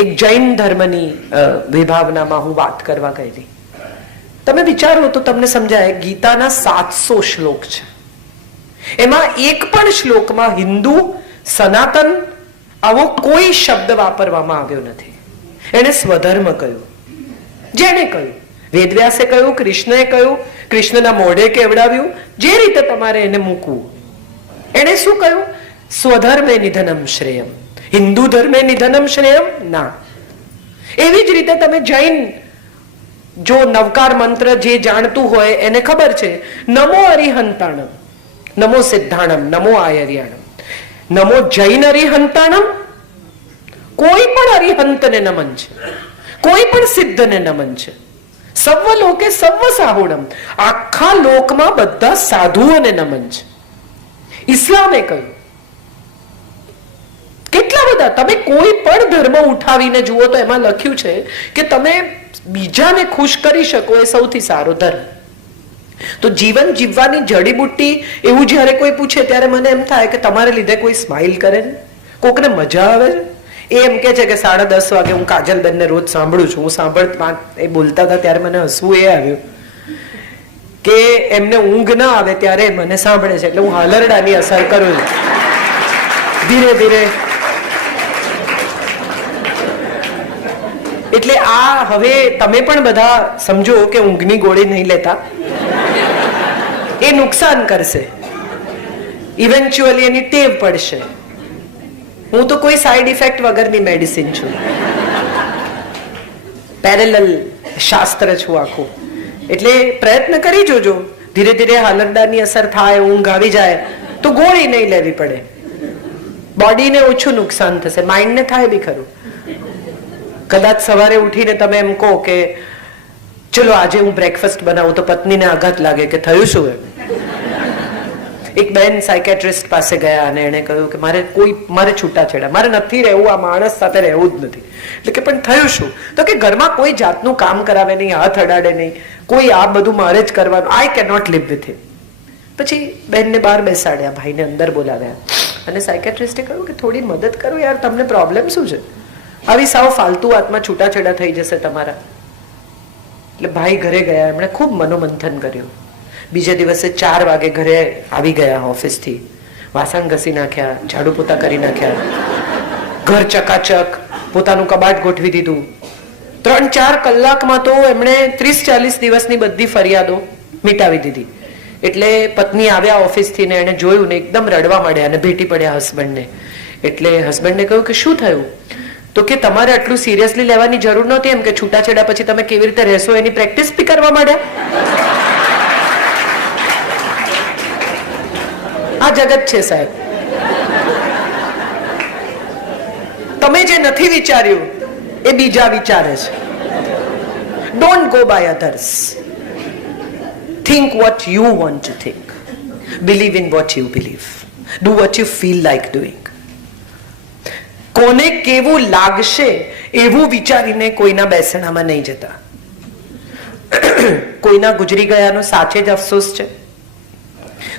એક જૈન ધર્મની વિભાવનામાં હું વાત કરવા ગયેલી. તમે વિચારો તો તમને સમજાય, ગીતાના 700 શ્લોક છે. એમાં એક પણ શ્લોકમાં હિન્દુ, સનાતન આવો કોઈ શબ્દ વાપરવામાં આવ્યો નથી. એને સ્વધર્મ કહ્યું. જેને કહ્યું, વેદવ્યાસે કહ્યું, કૃષ્ણએ કહ્યું, કૃષ્ણના મોઢે કેવડાવ્યું, જે રીતે તમારે એને મૂકવું. એને શું કહ્યું? સ્વધર્મે નિધનમ શ્રેયમ. હિન્દુ ધર્મે નિધનમ શ્રેયમ ના. એવી જ રીતે તમે જૈન જો નવકાર મંત્ર જે જાણતું હોય એને ખબર છે, નમો અરિહંતાણમ, નમો સિદ્ધાણમ, નમો આયર્યાણમ, નમો જૈન અરિહંતાણમ. કોઈ પણ અરિહંતને નમન છે, કોઈ પણ સિદ્ધને નમન છે. સર્વ લોકે સર્વ સાહુણમ, આખા લોકમાં બધા સાધુઓને નમન છે. ઇસ્લામે કહ્યું. કેટલા બધા, તમે કોઈ પણ ધર્મ ઉઠાવીને જુઓ તો એમાં લખ્યું છે કે તમે બીજાને ખુશ કરી શકો એ સૌથી સારો ધર્મ. તો જીવન જીવવાની જડીબુટ્ટી એવું જ્યારે કોઈ પૂછે ત્યારે મને એમ થાય કે તમારે લીધે કોઈ સ્માઇલ કરે છે, કોકને મજા આવે છે. એ એમ કે છે કે 10:30 વાગે હું કાજલબેનને રોજ સાંભળું છું. હું એ બોલતા હતા ત્યારે મને હસવું એ આવ્યું કે એમને ઊંઘ ના આવે ત્યારે મને સાંભળે છે, એટલે હું હાલરડાની અસર કરું છું ધીરે ધીરે. એટલે આ હવે તમે પણ બધા સમજો કે ઊંઘની ગોળી નહીં લેતા, એ નુકસાન કરશે. ઇવેન્ચ્યુઅલી એની ટેવ પડશે. હું તો કોઈ સાઈડ ઇફેક્ટ વગરની મેડિસિન છું, પેરેલલ શાસ્ત્ર છું આખું. એટલે પ્રયત્ન કરી જોજો, ધીરે ધીરે હાલરડાની અસર થાય, ઊંઘ આવી જાય તો ગોળી નહીં લેવી પડે. બોડીને ઓછું નુકસાન થશે, માઇન્ડને થાય બી ખરું. કદાચ સવારે ઉઠીને તમે એમ કહો કે ચલો આજે હું બ્રેકફાસ્ટ બનાવું, તો પત્નીને આઘાત લાગે કે થયું શું એમ. એક બેન સાયકેટ્રિસ્ટ પાસે ગયા અને એને કહ્યું કે મારે છૂટાછેડા, મારે નથી રહેવું, આ માણસ સાથે રહેવું જ નથી. એટલે કે પણ થયું શું? તો કે ઘરમાં કોઈ જાતનું કામ કરાવે નહીં, હાથ અડાડે નહીં, કોઈ આ બધું મારે જ કરવાનું, I can not leave with him. પછી બેનને બહાર બેસાડ્યા, ભાઈને અંદર બોલાવ્યા અને સાયકેટ્રિસ્ટે કહ્યું કે થોડી મદદ કરો યાર, તમને પ્રોબ્લેમ શું છે? આવી સાવ ફાલતુ વાતમાં છૂટાછેડા થઈ જશે તમારા. એટલે ભાઈ ઘરે ગયા, એમણે ખૂબ મનોમંથન કર્યું. બીજા દિવસે 4 વાગે ઘરે આવી ગયા ઓફિસથી, વાસણ ઘસી નાખ્યા, ઝાડુ પોતા કરી નાખ્યા, ઘર ચકાચક, પોતાનું કબાટ ગોઠવી દીધું. 3-4 કલાકમાં તો એમણે 30-40 દિવસની બધી ફરિયાદો મિટાવી દીધી. એટલે પત્ની આવ્યા ઓફિસથી ને એને જોયું ને એકદમ રડવા માંડ્યા અને ભેટી પડ્યા હસબન્ડને. એટલે હસબન્ડને કહ્યું કે શું થયું? તો કે તમારે આટલું સિરિયસલી લેવાની જરૂર નહોતી, એમ કે છૂટાછેડા પછી તમે કેવી રીતે રહેશો એની પ્રેક્ટિસ બી કરવા માંડ્યા. આ જગત છે સાહેબ. તમે જે નથી વિચાર્યું એ બીજા વિચારે છે. Don't go by others. Think what you want to think. Believe in what you believe. Do what you feel like doing. કોને કેવું લાગશે એવું વિચારીને કોઈના બેસણામાં નહીં જતા. કોઈના ગુજરી ગયાનો સાચે જ અફસોસ છે.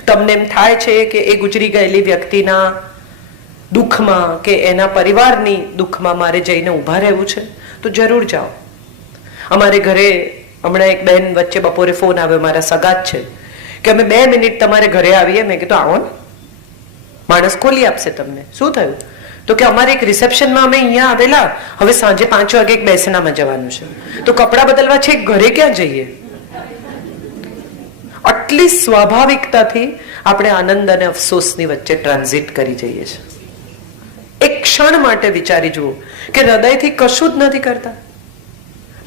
તમને એમ થાય છે કે એ ગુજરી ગયેલી વ્યક્તિના દુઃખમાં કે એના પરિવારની દુઃખમાં મારે જઈને ઊભા રહેવું છે, તો જરૂર જાઓ. અમારે ઘરે હમણાં એક બેન વચ્ચે બપોરે ફોન આવ્યો, મારા સગા જ છે, કે અમે 2 મિનિટ તમારે ઘરે આવીએ. મેં કીધું આવો ને, માણસ ખોલી આપશે તમને. શું થયું? તો કે અમારે એક રિસેપ્શનમાં અમે અહીંયા આવેલા, હવે સાંજે 5 વાગે એક બેસણામાં જવાનું છે, તો કપડાં બદલવા છે, ઘરે ક્યાં જઈએ? આટલી સ્વાભાવિકતાથી આપણે આનંદ અને અફસોસની વચ્ચે ટ્રાન્ઝિટ કરી જઈએ છીએ. એક ક્ષણ માટે વિચારી જુઓ કે હૃદયથી કશું જ નથી કરતા.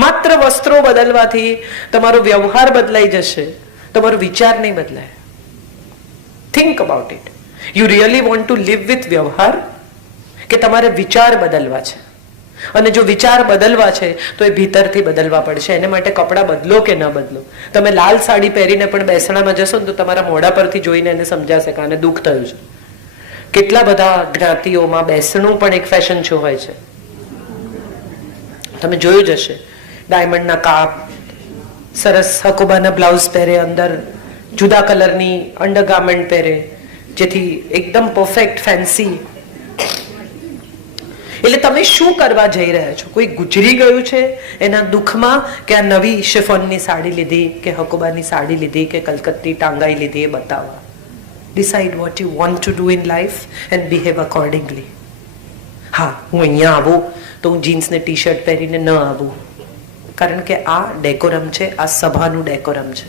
માત્ર વસ્ત્રો બદલવાથી તમારો વ્યવહાર બદલાઈ જશે, તમારો વિચાર નહીં બદલાય. Think about it. You really want to live with વ્યવહાર, કે તમારે વિચાર બદલવા છે? અને જો વિચાર બદલવા છે તો એ ભીતરથી બદલવા પડશે. એને માટે કપડાં બદલો કે ન બદલો. તમે લાલ સાડી પહેરીને પણ બેસણામાં જશો ને તો તમારા મોઢા પરથી જોઈને એને સમજાશે કે આને દુઃખ થયું છે. કેટલા બધા જ્ઞાતિઓમાં બેસણું પણ એક ફેશન શો હોય છે. તમે જોયું જ હશે, ડાયમંડના કાપ, સરસ હકોબાના બ્લાઉઝ પહેરે, અંદર જુદા કલરની અંડરગાર્મેન્ટ પહેરે, જેથી એકદમ પરફેક્ટ ફેન્સી. એટલે તમે શું કરવા જઈ રહ્યા છો? કોઈ ગુજરી ગયું છે એના દુઃખમાં, કે આ નવી શિફોનની સાડી લીધી, કે હકોબાની સાડી લીધી, કે કલકત્તી ટાંગાઈ લીધી, એ બતાવવા. Decide vote you want to do in life and behave accordingly. હા, હું અહીંયા આવું તો હું જીન્સ ને ટી શર્ટ પહેરીને ન આવું, કારણ કે આ ડેકોરમ છે, આ સભાનું ડેકોરમ છે.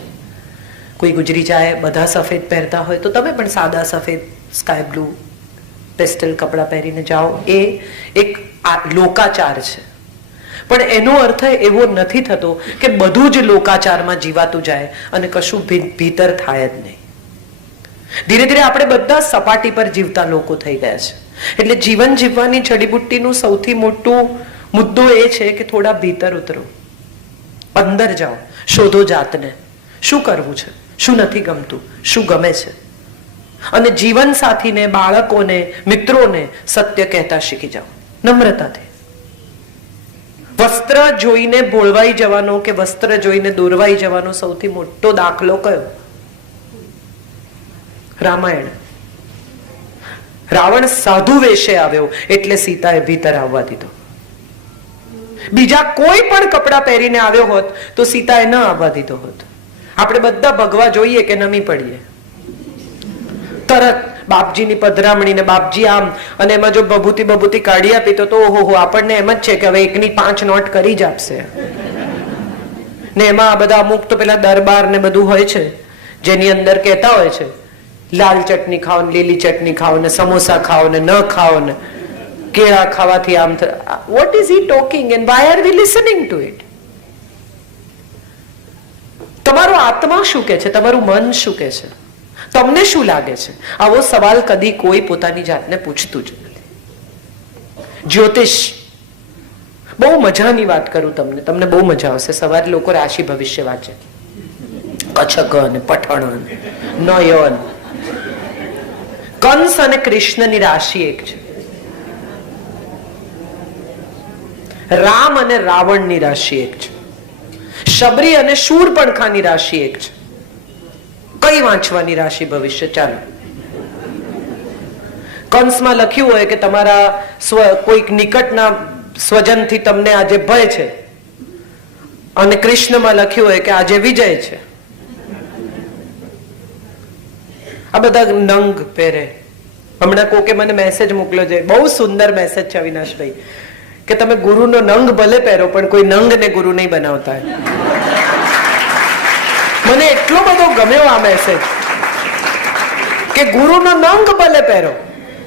કોઈ ગુજરી જાય, બધા સફેદ પહેરતા હોય તો તમે પણ સાદા સફેદ સ્કાય બ્લુ પેસ્ટલ કપડાં પહેરીને જાઓ. એ એક લોકાચાર છે, પણ એનો અર્થ એવો નથી થતો કે બધું જ લોકાચારમાં જીવાતું જાય અને કશું ભીતર થાય જ નહીં. ધીરે ધીરે આપણે બધા સપાટી પર જીવતા લોકો થઈ ગયા છે. એટલે જીવન જીવવાની જડીબુટ્ટીનું સૌથી મોટું મુદ્દો એ છે કે થોડા ભીતર ઉતરો, અંદર જાઓ, શોધો જાતને. શું કરવું છે, શું નથી ગમતું, શું ગમે છે, અને જીવન સાથીને, બાળકોને, મિત્રોને સત્ય કહેતા શીખી જાઓ નમ્રતાથી. વસ્ત્ર જોઈને ભોળવાઈ જવાનો કે વસ્ત્ર જોઈને દોરવાઈ જવાનો સૌથી મોટો દાખલો કયો? રામાયણ. રાવણ સાધુ વેશે આવ્યો એટલે સીતાએ ભીતર આવવા દીધો. બીજા કોઈ પણ કપડા પહેરીને આવ્યો હોત તો સીતાએ ન આવવા દીધો હોત. આપણે બધા ભગવા જોઈએ કે નમી પડીએ, તરત બાપજીની પધરામણી ને બાપજી આમ, અને એમાં જો બબૂતી કાઢી આપી તો ઓહો, આપણને એમ જ છે કે હવે 1ની 5 નોટ કરી જ આપશે. ને એમાં આ બધા અમુક તો પેલા દરબાર ને બધું હોય છે, જેની અંદર કહેતા હોય છે લાલ ચટણી ખાઓ ને લીલી ચટણી ખાઓ ને સમોસા ખાઓ ને ન ખાઓ ને કેળા ખાવાથી આમ. What is he talking and why are we listening to it? તમારો આત્મા શું કે છે? તમારું મન શું કે છે? તમને શું લાગે છે? આવો સવાલ કદી કોઈ પોતાની જાતને પૂછતું જ નથી. જ્યોતિષ, બહુ મજાની વાત કરું તમને બહુ મજા આવશે. સવારે લોકો રાશિ ભવિષ્ય વાંચે, કચ્છક અને પઠણ, નયન. કંસ અને કૃષ્ણની રાશિ એક છે. રામ અને રાવણની રાશિ એક છે. શબરી અને શૂરપણખાની રાશિ એક છે. કઈ વાંચવાની રાશિ ભવિષ્ય? ચાલો. કંસમાં લખ્યું હોય કે તમારા કોઈક નિકટના સ્વજનથી તમને આજે ભય છે, અને કૃષ્ણમાં લખ્યું હોય કે આજે વિજય છે. આ બધા નંગ પહેરે. હમણાં કોકે મને મેસેજ મોકલ્યો છે, બહુ સુંદર મેસેજ છે અવિનાશભાઈ, કે તમે ગુરુનો નંગ ભલે પહેરો પણ કોઈ નંગને ગુરુ નહીં બનાવતા. મને એટલો બધો ગમ્યો આ મેસેજ, કે ગુરુનો નંગ ભલે પહેરો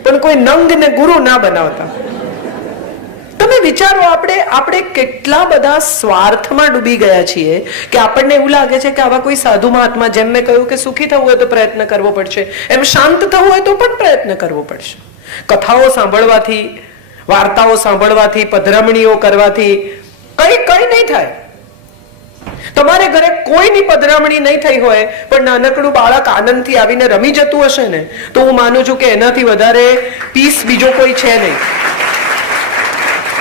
પણ કોઈ નંગને ગુરુ ના બનાવતા. તમે વિચારો, આપણે કેટલા બધા સ્વાર્થમાં ડૂબી ગયા છીએ કે આપણને એવું લાગે છે કે આવા કોઈ સાધુ મહાત્મા, જેમ મેં કહ્યું કે સુખી થવું હોય તો પ્રયત્ન કરવો પડશે, એમ શાંત થવું હોય તો પણ પ્રયત્ન કરવો પડશે. કથાઓ સાંભળવાથી, વાર્તાઓ સાંભળવાથી, પધરામણીઓ કરવાથી કઈ નહીં થાય. તમારે ઘરે કોઈની પધરામણી નહીં થઈ હોય પણ નાનકડું બાળક આનંદથી આવીને રમી જતું હશે ને, તો હું માનું છું કે એનાથી વધારે પીસ બીજો કોઈ છે નહીં.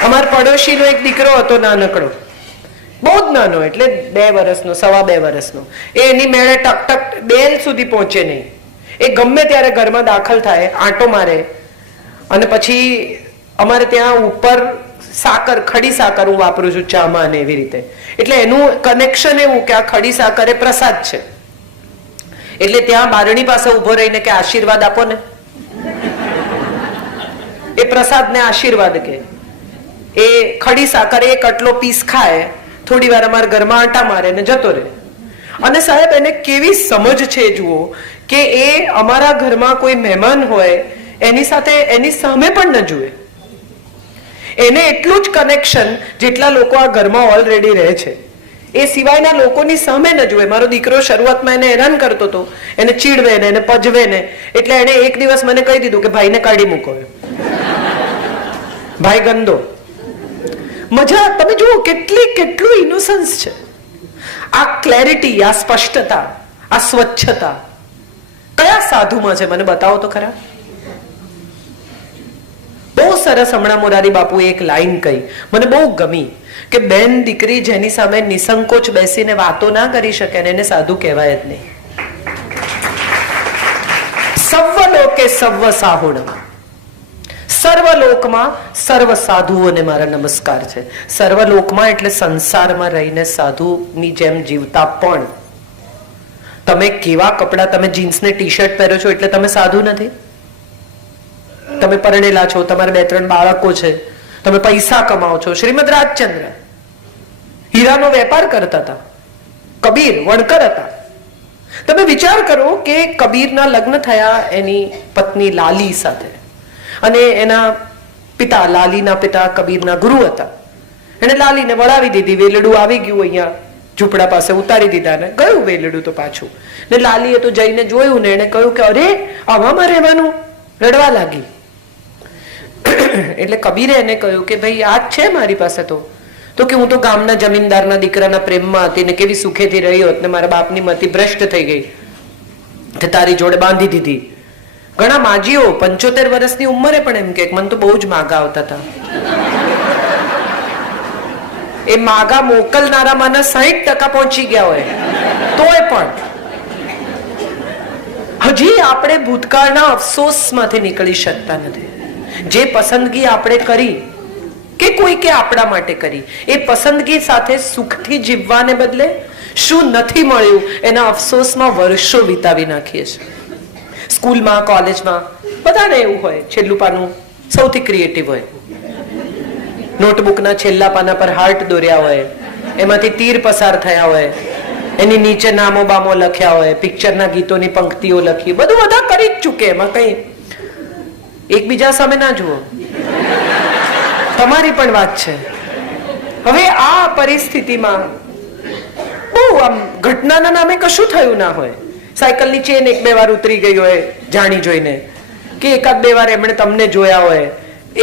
અમારા પડોશીનો એક દીકરો હતો, નાનકડો, બહુ જ નાનો, એટલે 2 વર્ષનો, 2.5 વર્ષનો. એની મેળે ટક બેલ સુધી પહોંચે નહીં. એ ગમે ત્યારે ઘરમાં દાખલ થાય, આંટો મારે, અને પછી અમારે ત્યાં ઉપર સાકર, ખડી સાકર હું વાપરું છું ચામાં ને એવી રીતે. એટલે એનું કનેક્શન એવું કે આ ખડી સાકર એ પ્રસાદ છે. એટલે ત્યાં બારણી પાસે ઉભો રહીને કે આશીર્વાદ આપો ને, એ પ્રસાદને આશીર્વાદ કે. એ ખડી સાકર એક આટલો પીસ ખાય, થોડી વાર અમારા ઘરમાં આંટા મારે ને જતો રહે. અને સાહેબ, એને કેવી સમજ છે જુઓ, કે એ અમારા ઘરમાં કોઈ મહેમાન હોય એની સાથે, એની સામે પણ ન જુએ. એને એટલું જ કનેક્શન જેટલા લોકો આ ઘરમાં ઓલરેડી રહે છે, એ સિવાયના લોકોની સામે ન જુએ. મારો દીકરો શરૂઆતમાં એને હેરાન કરતો હતો, એને ચીડવે ને, એને પજવે ને, એટલે એને એક દિવસ મને કહી દીધું કે ભાઈને કાઢી મૂકો, ભાઈ ગંદો. મજા, તમે જુઓ કેટલું ઇનોસન્સ છે. આ ક્લેરિટી, આ સ્પષ્ટતા, આ સ્વચ્છતા કયા સાધુમાં છે? મને બતાવો તો ખરા. બહુ સરસ હમણાં મોરારી બાપુએ એક લાઈન કહી, મને બહુ ગમી, કે બેન દીકરી જેની સામે નિસંકોચ બેસીને વાતો ના કરી શકે ને એને સાધુ કહેવાય જ નહીં. સવ્વ લોકે સવ્વ સાહુણ, સર્વલોકમાં સર્વ સાધુઓને મારા નમસ્કાર છે. સર્વલોકમાં એટલે સંસારમાં રહીને સાધુની જેમ જીવતા પણ. તમે કેવા કપડા, તમે જીન્સ ને ટી શર્ટ પહેરો છો એટલે તમે સાધુ નથી? તમે પરણેલા છો, તમારા 2-3 બાળકો છે, તમે પૈસા કમાઓ છો. શ્રીમદ રાજચંદ્ર હીરાનો વેપાર કરતા હતા, કબીર વણકર હતા. તમે વિચાર કરો કે કબીરના લગ્ન થયા એની પત્ની લાલી સાથે, અને એના પિતા, લાલીના પિતા કબીરના ગુરુ હતા. એને લાલીને વળાવી દીધી, વેલડું આવી ગયું અહીંયા ઝૂંપડા પાસે, ઉતારી દીધા ને ગયું વેલડું તો પાછું. ને લાલીએ તો જઈને જોયું ને એને કહ્યું કે અરે આવામાં રહેવાનું, રડવા લાગી. એટલે કબીરે એને કહ્યું કે ભાઈ આ જ છે મારી પાસે તો કે હું તો ગામના જમીનદારના દીકરાના પ્રેમમાં હતી ને કેવી સુખેથી રહી હોત ને મારા બાપની મતિ ભ્રષ્ટ થઈ ગઈ તે તારી જોડે બાંધી દીધી. ઘણા માજીઓ 75 વર્ષની ઉંમરે પણ એમ કે મને તો બહુ જ માગા આવતા હતા. એ માગા મોકલનારા મને 60% પહોંચી ગયા હોય તોય પણ હજી આપણે ભૂતકાળના અફસોસમાંથી નીકળી શકતા નથી. જે પસંદગી આપણે કરી કે કોઈ કે આપણા માટે કરી, એ પસંદગી સાથે સુખથી જીવવાને બદલે શું નથી મળ્યું એના અફસોસમાં વર્ષો વિતાવી નાખીએ છીએ. સ્કૂલમાં, કોલેજમાં બધાને એવું હોય, છેલ્લું પાનું સૌથી ક્રિએટિવ હોય. નોટબુકના છેલ્લા પાના પર હાર્ટ દોર્યા હોય, એમાંથી તીર પસાર થયા હોય, એની નીચે નામો બામો લખ્યા હોય, પિક્ચરના ગીતોની પંક્તિઓ લખી, બધું બધા કરી જ ચૂકે. એમાં કઈ એકબીજા સામે ના જુઓ, તમારી પણ વાત છે. હવે આ પરિસ્થિતિમાં બહુ આમ ઘટનાના નામે કશું થયું ના હોય, સાયકલની ચેન 1-2 વાર ઉતરી ગઈ હોય જાણી જોઈને, કે 1-2 વાર એમણે તમને જોયા હોય,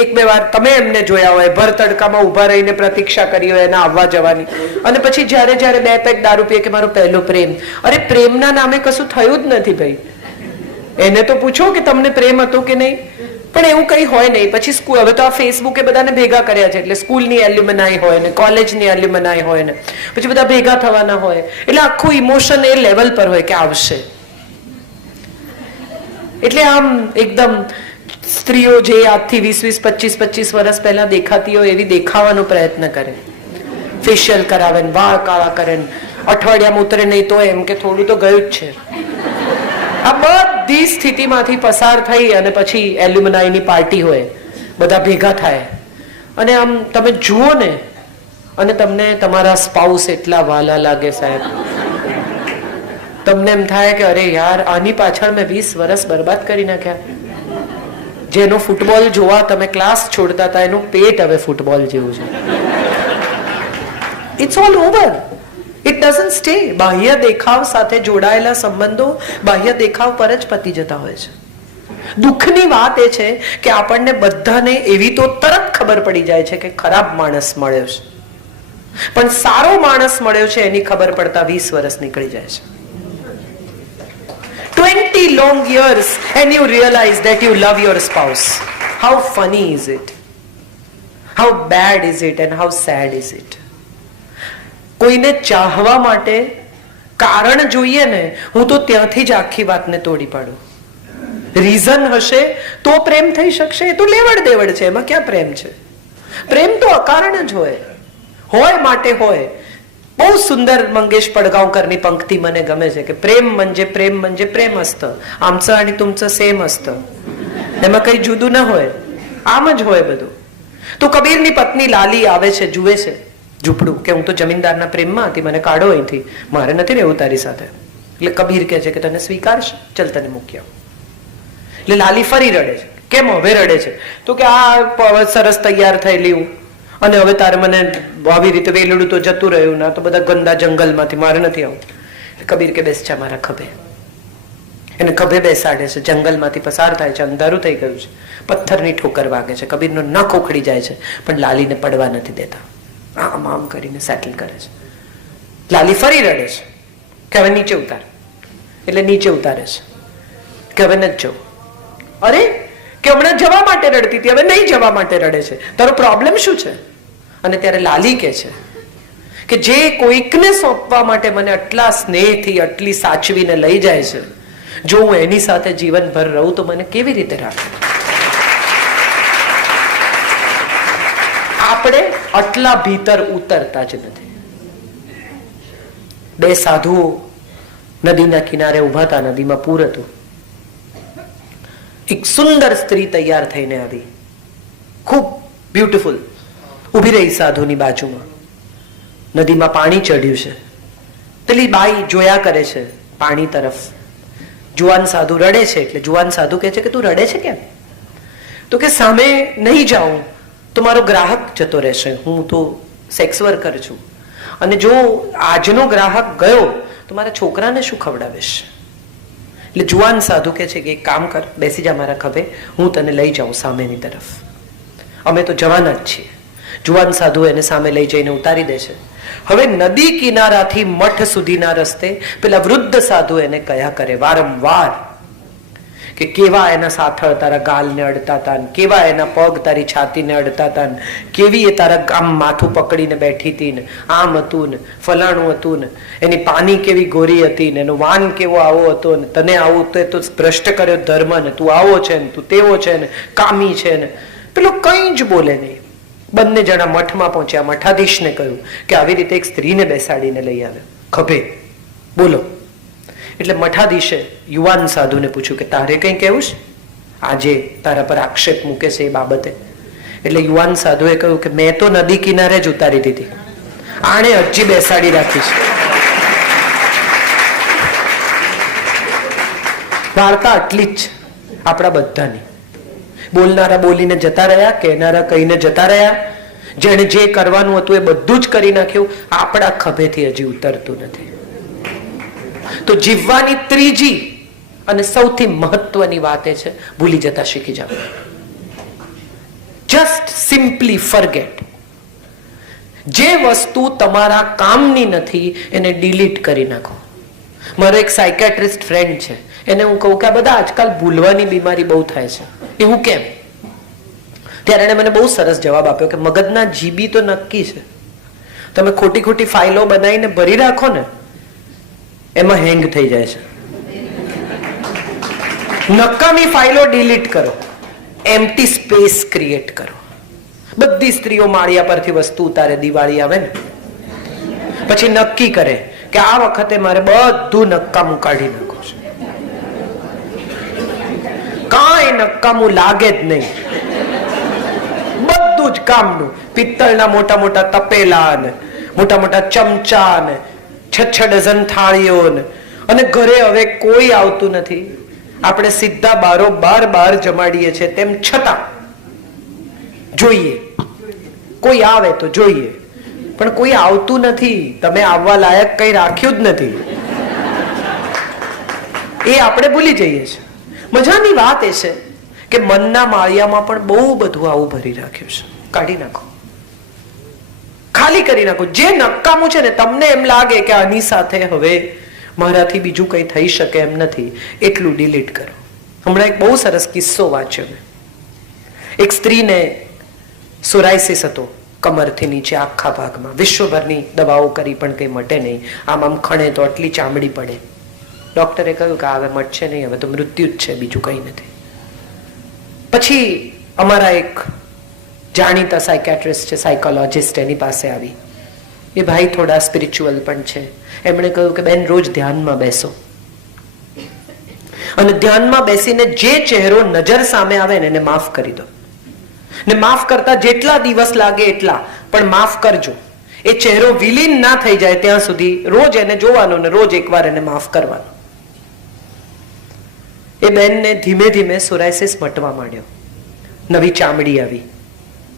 1-2 વાર તમે એમને જોયા હોય, ભર તડકામાં ઉભા રહીને પ્રતીક્ષા કરી હોય એના આવવા જવાની, અને પછી જ્યારે 2 પેક દારૂ પીએ કે મારો પહેલો પ્રેમ. અરે પ્રેમના નામે કશું થયું જ નથી ભાઈ. એને તો પૂછો કે તમને પ્રેમ હતો કે નહીં, પણ એવું કઈ હોય નહીં. પછી સ્કૂલ, હવે તો આ ફેસબુકે બધાને ભેગા કર્યા છે, એટલે સ્કૂલની એલ્યુમનાઈ હોય ને કોલેજની એલ્યુમનાઈ હોય ને પછી બધા ભેગા થવાના હોય, એટલે આખું ઇમોશન એ લેવલ પર હોય કે આવશે. એટલે આમ એકદમ સ્ત્રીઓ જે આજથી 20-25 વર્ષ પહેલા દેખાતી હોય એવી દેખાવાનો પ્રયત્ન કરે, ફેશિયલ કરાવે, વાળ કાળા કરે, અઠવાડિયામાં ઉતરે નહીં તો એમ કે થોડું તો ગયું જ છે. આ બધી સ્થિતિમાંથી પસાર થઈ અને પછી એલ્યુમનાઈની પાર્ટી હોય, બધા ભેગા થાય, અને આમ તમે જુઓ ને અને તમને તમારા સ્પાઉસ એટલા વાલા લાગે સાહેબ. તમને એમ થાય કે અરે યાર આની પાછળ મેં 20 વર્ષ બરબાદ કરી નાખ્યા. જેનો ફૂટબોલ જોવા તમે ક્લાસ છોડતા હતા એનું પેટ હવે ફૂટબોલ જેવું છે. It's all over. It doesn't stay. બાહ્ય દેખાવ સાથે જોડાયેલા સંબંધો બાહ્ય દેખાવ પર જ પતી જતા હોય છે. દુઃખની વાત એ છે કે આપણને બધાને એવી તો તરત ખબર પડી જાય છે કે ખરાબ માણસ મળ્યો છે, પણ સારો માણસ મળ્યો છે એની ખબર પડતા 20 વર્ષ નીકળી જાય છે. 20 long years and you realize that you love your spouse. How funny is it? How bad is it and how sad is it? કોઈને ચાહવા માટે કારણ જોઈએ ને, હું તો ત્યાંથી જ આખી વાતને તોડી પાડું. રીઝન હશે તો પ્રેમ થઈ શકશે, એ તો લેવડ દેવડ છે, એમાં ક્યાં પ્રેમ છે? પ્રેમ તો અકારણ જ હોય માટે હોય. બહુ સુંદર મંગેશ પડગાંવકરની પંક્તિ મને ગમે છે કે પ્રેમ म्हणजे પ્રેમ असतं, आमचं आणि तुमचं सेम असतं. એમાં કઈ જુદું ના હોય, આમ જ હોય બધું. તો કબીરની પત્ની લાલી આવે છે, જુએ છે ઝૂંપડું, કે હું તો જમીનદારના પ્રેમમાં હતી, મને કાઢો અહીંથી, મારે નથી રહેવું તારી સાથે. એટલે કબીર કહે છે કે તને સ્વીકારશે, ચલ તને મૂકી આવું. એટલે લાલી ફરી રડે છે. કેમ હવે રડે છે? તો કે આ સરસ તૈયાર થયેલી હું, અને હવે તારે મને આવી રીતે વેલડું તો જતું રહ્યું ના, તો બધા ગંદા જંગલમાંથી મારે નથી આવું. કબીર કે બેસ જા મારા ખભે. એને ખભે બેસાડે છે, જંગલમાંથી પસાર થાય છે, અંધારું થઈ ગયું છે, પથ્થરની ઠોકર વાગે છે, કબીરનો નખ ઉખડી જાય છે, પણ લાલીને પડવા નથી દેતા. આમ આમ કરીને સેટલ કરે છે. લાલી ફરી રડે છે કે હવે નીચે ઉતાર. એટલે નીચે ઉતારે છે કે હવે નથી જવું. અરે કે હમણાં જવા માટે રડતી હતી, હવે નહીં જવા માટે રડે છે, તારો પ્રોબ્લેમ શું છે? અને ત્યારે લાલી કહે છે કે જે કોઈકને સોંપવા માટે મને આટલા સ્નેહથી આટલી સાચવીને લઈ જાય છે, જો હું એની સાથે જીવનભર રહું તો મને કેવી રીતે રાખે? આપણે આટલા ભીતર ઉતરતા જ નથી. બે સાધુઓ નદીના કિનારે ઉભા હતા. નદીમાં પૂર હતું. એક સુંદર સ્ત્રી તૈયાર થઈને આવી, ખૂબ બ્યુટીફુલ, ઉભી રહી સાધુની બાજુમાં. નદીમાં પાણી ચડ્યું છે. પેલી બાઈ જોયા કરે છે પાણી તરફ. જુવાન સાધુ રડે છે એટલે જુવાન સાધુ કહે છે કે તું રડે છે કેમ? તો કે સામે નહીં જાઉં તો મારો ગ્રાહક જતો રહેશે, હું તો સેક્સ વર્કર છું, અને જો આજનો ગ્રાહક ગયો તો મારા છોકરાને શું ખવડાવીશ? એટલે જુવાન સાધુ કહે છે કે એક કામ કર, બેસી જા મારા ખભે, હું તને લઈ જાઉં સામેની તરફ. અમે તો જવાના જ છીએ. જુવાન સાધુ એને સામે લઈ જઈને ઉતારી દે છે. હવે નદી કિનારાથી મઠ સુધીના રસ્તે પેલા વૃદ્ધ સાધુ એને કયા કરે વારંવાર કે કેવા એના સાથળ તારા ગાલને અડતા હતા, કેવા એના પગ તારી છાતીને અડતા હતા, કેવી એ તારા આમ માથું પકડીને બેઠી હતી ને, આમ હતું ને, ફલાણું હતું ને, એની પાની કેવી ગોરી હતી ને, એનો વાન કેવો આવો હતો ને, તને આવું તો ભ્રષ્ટ કર્યો ધર્મ ને, તું આવો છે ને, તું તેવો છે ને, કામી છે ને. પેલો કઈ જ બોલે નહીં. બંને જણા મઠમાં પહોંચ્યા. મઠાધીશને કહ્યું કે આવી રીતે એક સ્ત્રીને બેસાડીને લઈ આવે ખભે, બોલો. એટલે મઠાધીશે યુવાન સાધુને પૂછ્યું કે તારે કઈ કહેવું છે આજે તારા પર આક્ષેપ મૂકે છે એ બાબતે? એટલે યુવાન સાધુએ કહ્યું કે મેં તો નદી કિનારે જ ઉતારી દીધી, આણે હજી બેસાડી રાખી છે. વાર્તા આટલી જ આપણા બધાની. બોલનારા બોલીને જતા રહ્યા, કહેનારા કહીને જતા રહ્યા. જેને જે કરવાનું હતું એ બધું જ કરી નાખ્યું. આપણા ખભેથી હજી ઉતરતું નથી. તો જીવવાની ત્રીજી અને સૌથી મહત્વની વાત એ છે, ભૂલી જતા શીખી જાવ. Just simply forget. જે વસ્તુ તમારા કામની નથી એને ડિલીટ કરી નાખો. મારો એક સાયકેટ્રિસ્ટ ફ્રેન્ડ છે, એને હું કહું કે આ બધા આજકાલ ભૂલવાની બીમારી બહુ થાય છે, એવું કેમ? ત્યારે એને મને બહુ સરસ જવાબ આપ્યો કે મગજના જીબી તો નક્કી છે, તમે ખોટી ખોટી ફાઇલો બનાવીને ભરી રાખો ને એમાં હેંગ થઈ જાય છે. નકામી ફાઇલો ડિલીટ કરો, એમ્પ્ટી સ્પેસ ક્રિએટ કરો. બધી સ્ત્રીઓ માળિયા પરથી વસ્તુ ઉતારે દિવાળી આવે ને પછી નક્કી કરે કે આ વખતે મારે બધું નકામું કાઢી નાખવું છે. કાંઈ નકામું લાગે જ નહીં, બધું જ કામનું. પિત્તળના મોટા મોટા તપેલા ને મોટા મોટા ચમચા ને 6 ડઝન થાળીઓ ને, અને ઘરે હવે કોઈ આવતું નથી. આપણે સીધા બાર જમાડીએ છીએ, તેમ છતાં જોઈએ કોઈ આવે તો જોઈએ, પણ કોઈ આવતું નથી. તમે આવવા લાયક કઈ રાખ્યું જ નથી. એ આપણે ભૂલી જઈએ છીએ. મજાની વાત એ છે કે મનના માળિયામાં પણ બહુ બધું આવું ભરી રાખ્યું છે. કાઢી નાખો, ખાલી કરી નાખો. જે નકામું છે ને તમને એમ લાગે કે આની સાથે હવે મારાથી બીજું કંઈ થઈ શકે એમ નથી, એટલું ડિલીટ કરો. હમણાં એક બહુ સરસ કિસ્સો વાંચ્યો મેં. એક સ્ત્રીને સોરાયસિસ હતો કમરથી નીચે આખા ભાગમાં. વિશ્વભરની દવાઓ કરી પણ કંઈ મટે નહીં. આમ ખણે તો આટલી ચામડી પડે. ડોક્ટરે કહ્યું કે હવે મટશે નહીં, હવે તો મૃત્યુ જ છે, બીજું કંઈ નથી. પછી અમારા એક જાણીતા સાયકેટ્રિસ્ટ છે, સાયકોલોજિસ્ટ, એની પાસે આવી. એ ભાઈ થોડા સ્પિરિચ્યુઅલ પણ છે. એમણે કહ્યું કે બેન રોજ ધ્યાનમાં બેસો, અને ધ્યાનમાં બેસીને જે ચહેરો નજર સામે આવે ને એને માફ કરી દો. ને માફ કરતા જેટલા દિવસ લાગે એટલા પણ માફ કરજો. એ ચહેરો વિલીન ના થઈ જાય ત્યાં સુધી રોજ એને જોવાનો ને રોજ એકવાર એને માફ કરવાનો. એ બેનને ધીમે ધીમે સોરાયસિસ મટવા માંડ્યો. નવી ચામડી આવી,